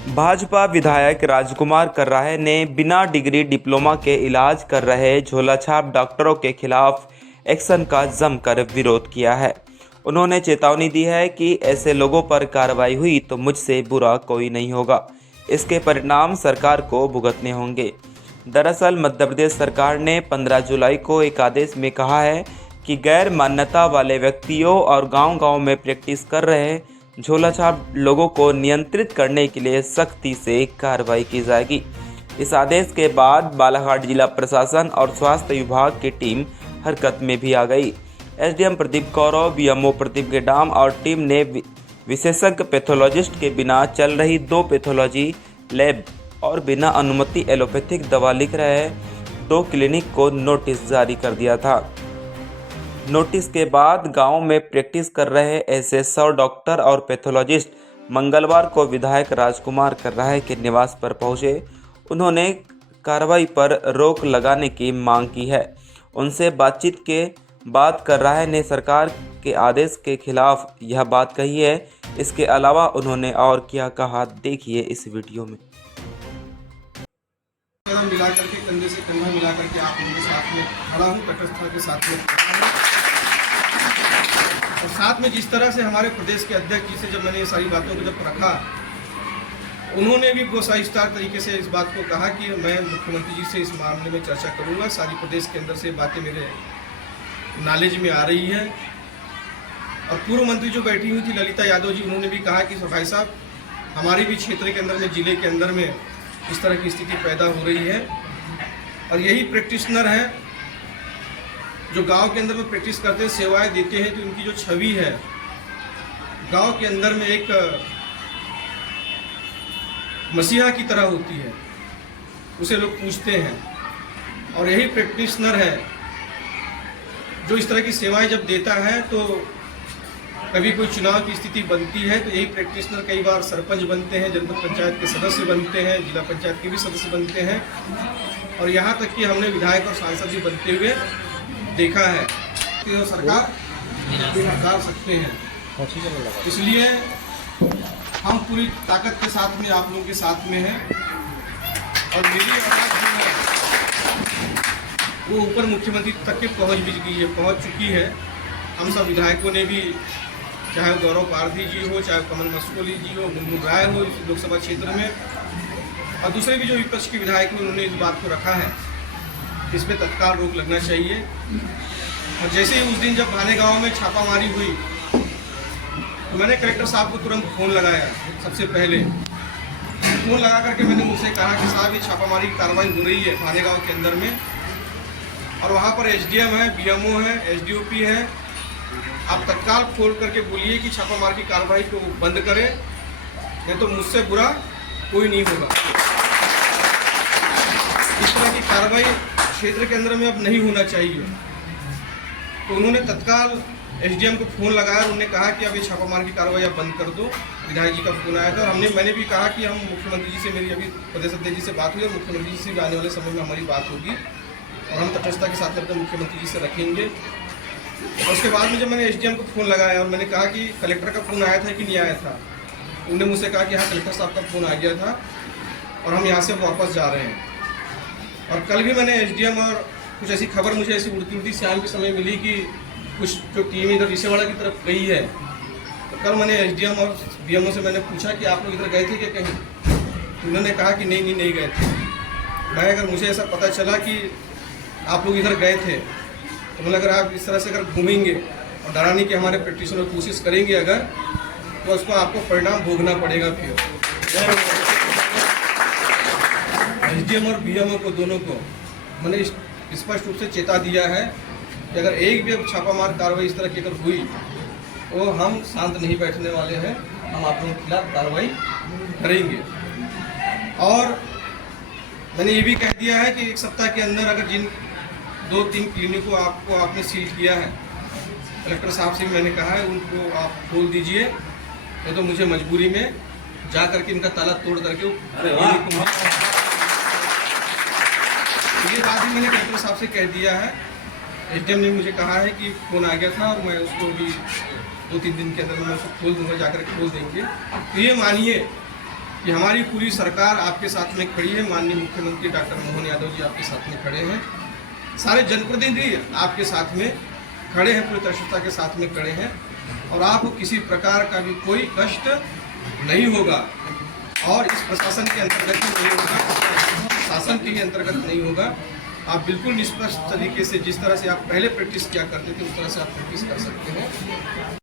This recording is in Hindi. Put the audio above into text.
भाजपा विधायक राजकुमार कर्राहे ने बिना डिग्री डिप्लोमा के इलाज कर रहे झोलाछाप डॉक्टरों के खिलाफ एक्शन का जमकर विरोध किया है। उन्होंने चेतावनी दी है कि ऐसे लोगों पर कार्रवाई हुई तो मुझसे बुरा कोई नहीं होगा। इसके परिणाम सरकार को भुगतने होंगे। दरअसल मध्य प्रदेश सरकार ने 15 जुलाई को एक आदेश में कहा है कि गैर मान्यता वाले व्यक्तियों और गांव-गांव में प्रैक्टिस कर रहे झोलाछाप लोगों को नियंत्रित करने के लिए सख्ती से कार्रवाई की जाएगी। इस आदेश के बाद बालाघाट जिला प्रशासन और स्वास्थ्य विभाग की टीम हरकत में भी आ गई। एसडीएम प्रदीप कौरव, बीएमओ प्रदीप गेडाम और टीम ने विशेषज्ञ पैथोलॉजिस्ट के बिना चल रही 2 पैथोलॉजी लैब और बिना अनुमति एलोपैथिक दवा लिख रहे 2 क्लिनिक को नोटिस जारी कर दिया था। नोटिस के बाद गांव में प्रैक्टिस कर रहे ऐसे 100 डॉक्टर और पैथोलॉजिस्ट मंगलवार को विधायक राजकुमार कर्राहे के निवास पर पहुंचे। उन्होंने कार्रवाई पर रोक लगाने की मांग की है। उनसे बातचीत के बाद कर्राहे ने सरकार के आदेश के खिलाफ यह बात कही है। इसके अलावा उन्होंने और क्या कहा, देखिए इस वीडियो में। कदम मिला करके, कंधे से कंधा मिला करके आप उनके साथ में खड़ा हूँ, तटस्थता के साथ में। और साथ में जिस तरह से हमारे प्रदेश के अध्यक्ष जी से जब मैंने ये सारी बातों को जब रखा, उन्होंने भी गोसाइस्टार तरीके से इस बात को कहा कि मैं मुख्यमंत्री जी से इस मामले में चर्चा करूंगा। सारी प्रदेश के अंदर से बातें मेरे नॉलेज में आ रही है। और पूर्व मंत्री जो बैठी हुई थी ललिता यादव जी, उन्होंने भी कहा कि भाई साहब, हमारे भी क्षेत्र के अंदर में, जिले के अंदर में इस तरह की स्थिति पैदा हो रही है। और यही प्रैक्टिशनर हैं जो गांव के अंदर में प्रैक्टिस करते हैं, सेवाएं देते हैं, तो उनकी जो छवि है गांव के अंदर में एक मसीहा की तरह होती है, उसे लोग पूछते हैं। और यही प्रैक्टिशनर है जो इस तरह की सेवाएं जब देता है, तो कभी कोई चुनाव की स्थिति बनती है तो यही प्रैक्टिशनर कई बार सरपंच बनते हैं, जनपद पंचायत के सदस्य बनते हैं, जिला पंचायत के भी सदस्य बनते हैं, और यहाँ तक कि हमने विधायक और सांसद भी बनते हुए देखा है। तो सरकार हटा सकते हैं, इसलिए हम पूरी ताकत के साथ में आप लोगों के साथ में हैं। और मेरी आवाज़ जो है वो ऊपर मुख्यमंत्री तक के पहुँच चुकी है। हम सब विधायकों ने भी, चाहे गौरव पारधी जी हो, चाहे कमल मस्कोली जी हो, गुनगुन राय हो इस लोकसभा क्षेत्र में, और दूसरे भी जो विपक्ष के विधायक हैं, उन्होंने इस बात को रखा है कि इस पर तत्काल रोक लगना चाहिए। और जैसे ही उस दिन जब भाने गांव में छापामारी हुई, तो मैंने कलेक्टर साहब को तुरंत फ़ोन लगाया। सबसे पहले फ़ोन लगा करके मैंने मुझसे कहा कि साहब, ये छापामारी की कार्रवाई हो रही है भाने गाँव के अंदर में, और वहाँ पर एसडीएम है, बीएमओ है, एसडीओपी है, आप तत्काल फोन करके बोलिए कि छापामार की कार्रवाई को बंद करें, नहीं तो मुझसे बुरा कोई नहीं होगा। इस तरह की कार्रवाई क्षेत्र के अंदर में अब नहीं होना चाहिए। तो उन्होंने तत्काल एसडीएम को फ़ोन लगाया, उन्होंने कहा कि अब ये छापामार की कार्रवाई आप बंद कर दो। विधायक जी का फ़ोन आया था, और मैंने भी कहा कि हम मुख्यमंत्री जी से, मेरी अभी प्रदेश अध्यक्ष जी से बात हुई, और मुख्यमंत्री जी से भी आने वाले समय में हमारी बात होगी, और हम तटस्थता के साथ अपने मुख्यमंत्री जी से रखेंगे। और उसके बाद में जब मैंने एसडीएम को फ़ोन लगाया और मैंने कहा कि कलेक्टर का फ़ोन आया था कि नहीं आया था, उन्होंने मुझसे कहा कि हाँ, कलेक्टर साहब का फ़ोन आ गया था और हम यहाँ से वापस जा रहे हैं। और कल भी मैंने एसडीएम, और कुछ ऐसी खबर मुझे ऐसी उड़ती शाम के समय मिली कि कुछ जो टीम इधर विषयवाड़ा की तरफ गई है। तो कल मैंने एसडीएम और बीएमओ से मैंने पूछा कि आप लोग इधर गए थे क्या कहीं, तो उन्होंने कहा कि नहीं गए थे। मैं, अगर मुझे ऐसा पता चला कि आप लोग इधर गए थे, तो मतलब अगर आप इस तरह से अगर घूमेंगे और डराने की हमारे प्रैक्टिशनर कोशिश करेंगे अगर, तो उसको आपको परिणाम भोगना पड़ेगा। फिर एसडीएम और बीएमओ को, दोनों को मैंने स्पष्ट रूप से चेता दिया है कि अगर एक भी छापामार कार्रवाई इस तरह की अगर हुई तो हम शांत नहीं बैठने वाले हैं, हम आप लोगों के खिलाफ कार्रवाई करेंगे। और मैंने ये भी कह दिया है कि 1 सप्ताह के अंदर अगर जिन 2-3 क्लिनिक को आपने सील किया है, कलेक्टर साहब से भी मैंने कहा है उनको आप खोल दीजिए, नहीं तो मुझे मजबूरी में जा करके इनका ताला तोड़ करके ये बात भी मैंने कलेक्टर साहब से कह दिया है। एसडीएम ने मुझे कहा है कि फ़ोन आ गया था और मैं उसको भी 2-3 दिन के अंदर मैं उसको खोल दूँगा, जाकर खोल देंगे। तो ये मानिए कि हमारी पूरी सरकार आपके साथ में खड़ी है। माननीय मुख्यमंत्री डॉक्टर मोहन यादव जी आपके साथ में खड़े हैं, सारे जनप्रतिनिधि आपके साथ में खड़े हैं, पूरी तटस्थता के साथ में खड़े हैं और आपको किसी प्रकार का भी कोई कष्ट नहीं होगा और इस प्रशासन के अंतर्गत ही नहीं होगा, शासन के ही अंतर्गत नहीं होगा। आप बिल्कुल निष्पक्ष तरीके से जिस तरह से आप पहले प्रैक्टिस किया करते थे उस तरह से आप प्रैक्टिस कर सकते हैं।